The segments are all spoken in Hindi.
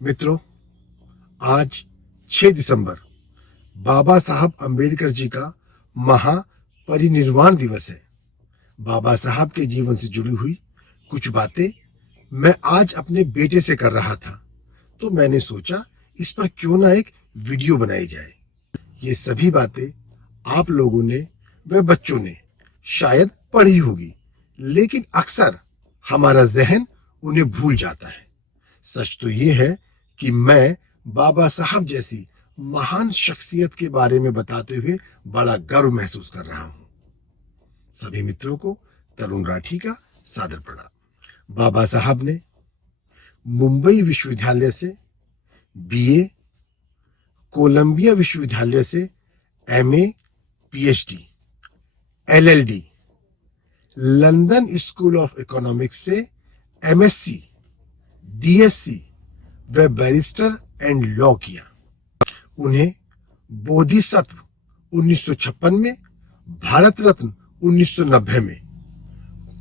मित्रों, आज 6 दिसंबर बाबा साहब अंबेडकर जी का महापरिनिर्वाण दिवस है। बाबा साहब के जीवन से जुड़ी हुई कुछ बातें मैं आज अपने बेटे से कर रहा था, तो मैंने सोचा इस पर क्यों ना एक वीडियो बनाई जाए। ये सभी बातें आप लोगों ने व बच्चों ने शायद पढ़ी होगी, लेकिन अक्सर हमारा जहन उन्हें भूल जाता है। सच तो ये है कि मैं बाबा साहब जैसी महान शख्सियत के बारे में बताते हुए बड़ा गर्व महसूस कर रहा हूं। सभी मित्रों को तरुण राठी का सादर प्रणाम। बाबा साहब ने मुंबई विश्वविद्यालय से बीए, कोलंबिया विश्वविद्यालय से MA, PhD, LLD, London School of Economics से एमएससी, डीएससी व बैरिस्टर एंड लॉ किया। उन्हें बोधिसत्व 1956 में, भारत रत्न 1990 में,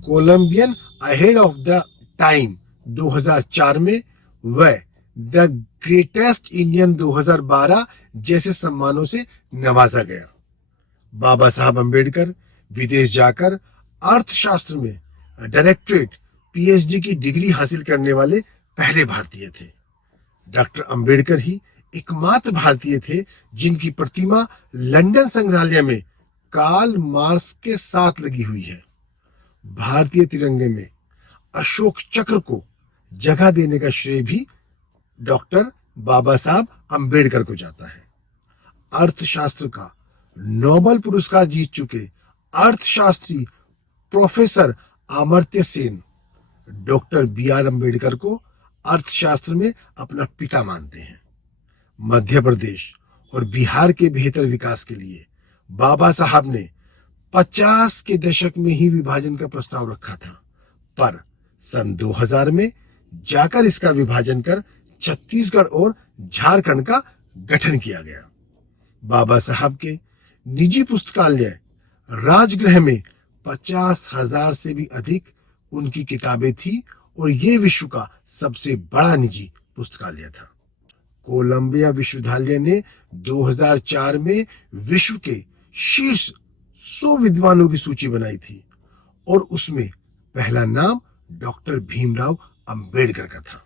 Columbian ahead of the time 2004 में व द ग्रेटेस्ट इंडियन 2012 जैसे सम्मानों से नवाजा गया। बाबा साहब अंबेडकर विदेश जाकर अर्थशास्त्र में डायरेक्टरेट पीएचडी की डिग्री हासिल करने वाले पहले भारतीय थे। डॉक्टर अंबेडकर ही एकमात्र भारतीय थे जिनकी प्रतिमा लंदन संग्रहालय में कार्ल मार्क्स के साथ लगी हुई है। भारतीय तिरंगे में अशोक चक्र को जगह देने का श्रेय भी डॉक्टर बाबा साहब अंबेडकर को जाता है। अर्थशास्त्र का नोबेल पुरस्कार जीत चुके अर्थशास्त्री professor Amartya Sen doctor B R. Ambedkar को अर्थशास्त्र में अपना पिता मानते हैं। मध्य प्रदेश और बिहार के बेहतर विकास के लिए बाबा साहब ने 50 के दशक में ही विभाजन का प्रस्ताव रखा था, पर सन 2000 में जाकर इसका विभाजन कर छत्तीसगढ़ और झारखंड का गठन किया गया। बाबा साहब के निजी पुस्तकालय राजगृह में 50,000 से भी अधिक उनकी किताबें थी और ये विश्व का सबसे बड़ा निजी पुस्तकालय था। कोलंबिया विश्वविद्यालय ने 2004 में विश्व के शीर्ष 100 विद्वानों की सूची बनाई थी और उसमें पहला नाम डॉक्टर भीमराव अंबेडकर का था।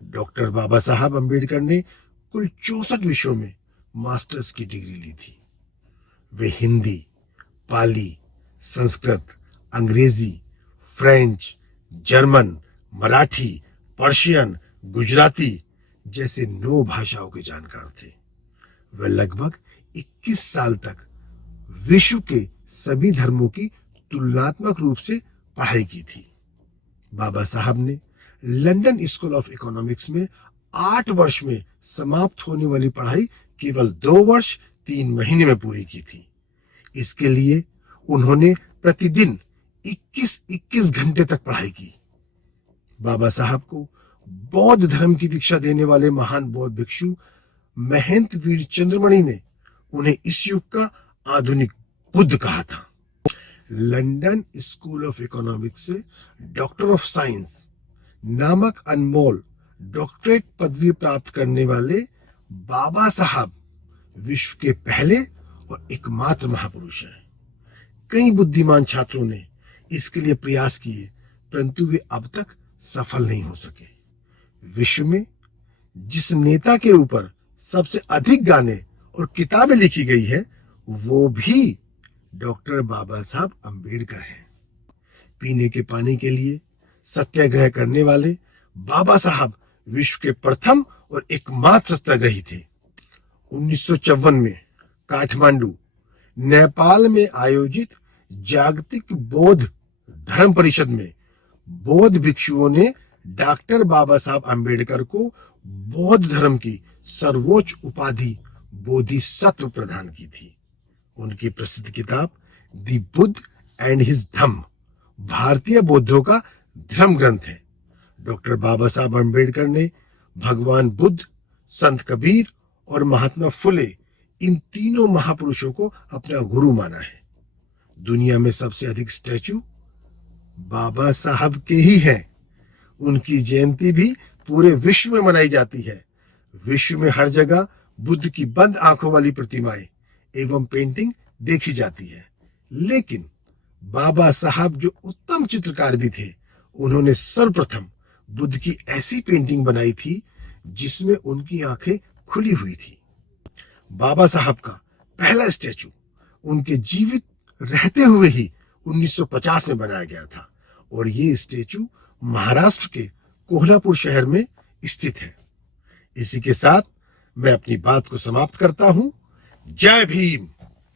डॉक्टर बाबा साहब अंबेडकर ने कुल 64 विषयों में मास्टर्स की डिग्री ली थी। वे हिंदी, पाली, संस्कृत, अंग्रेजी, French, German, Marathi, Persian, Gujarati जैसे 9 भाषाओं के जानकार थे। वे लगभग 21 साल तक विश्व के सभी धर्मों की तुलनात्मक रूप से पढ़ाई की थी। बाबा साहब ने लंदन स्कूल ऑफ इकोनॉमिक्स में 8 वर्ष में समाप्त होने वाली पढ़ाई केवल 2 वर्ष 3 महीने में पूरी की थी। इसके लिए उन्होंने प्रतिदिन 21 घंटे तक पढ़ाई की। बाबा साहब को बौद्ध धर्म की दीक्षा देने वाले महान बौद्ध भिक्षु महंत वीर चंद्रमणि ने उन्हें इस युग का आधुनिक बुद्ध कहा था। लंदन स्कूल ऑफ इकोनॉमिक्स से डॉक्टर ऑफ साइंस नामक अनमोल डॉक्टरेट पदवी प्राप्त करने वाले बाबा साहब विश्व के पहले और एकमात्र महापुरुष हैं। कई बुद्धिमान छात्रों ने इसके लिए प्रयास किए, परंतु वे अब तक सफल नहीं हो सके। विश्व में जिस नेता के ऊपर सबसे अधिक गाने और किताबें लिखी गई है, वो भी डॉक्टर बाबा साहब अंबेडकर हैं। पीने के पानी के लिए सत्याग्रह करने वाले बाबा साहब विश्व के प्रथम और एकमात्र सत्याग्रही थे। 1954 में काठमांडू, नेपाल में आयोजित जागतिक बौद्ध धर्म परिषद में बौद्ध भिक्षुओं ने डॉक्टर बाबा साहब अंबेडकर को बौद्ध धर्म की सर्वोच्च उपाधि बोधिसत्व प्रदान की थी। उनकी प्रसिद्ध किताब द बुद्ध एंड हिज धम्म भारतीय बौद्धों का धर्म ग्रंथ है। डॉक्टर बाबा साहब अंबेडकर ने भगवान बुद्ध, संत कबीर और महात्मा फुले इन तीनों महापुरुषों को अपना गुरु माना है। दुनिया में सबसे अधिक स्टैचू बाबा साहब के ही हैं। उनकी जयंती भी पूरे विश्व में मनाई जाती है। विश्व में हर जगह बुद्ध की बंद आंखों वाली प्रतिमाएं एवं पेंटिंग देखी जाती है। लेकिन बाबा साहब जो उत्तम चित्रकार भी थे, उन्होंने सर्वप्रथम बुद्ध की ऐसी पेंटिंग बनाई थी जिसमें उनकी आंखें खुली हुई थी। बाबा साहब का पहला स्टैचू उनके जीवित रहते हुए ही 1950 में बनाया गया था और ये स्टैचू महाराष्ट्र के कोल्हापुर शहर में स्थित है। इसी के साथ मैं अपनी बात को समाप्त करता हूं। जय भीम।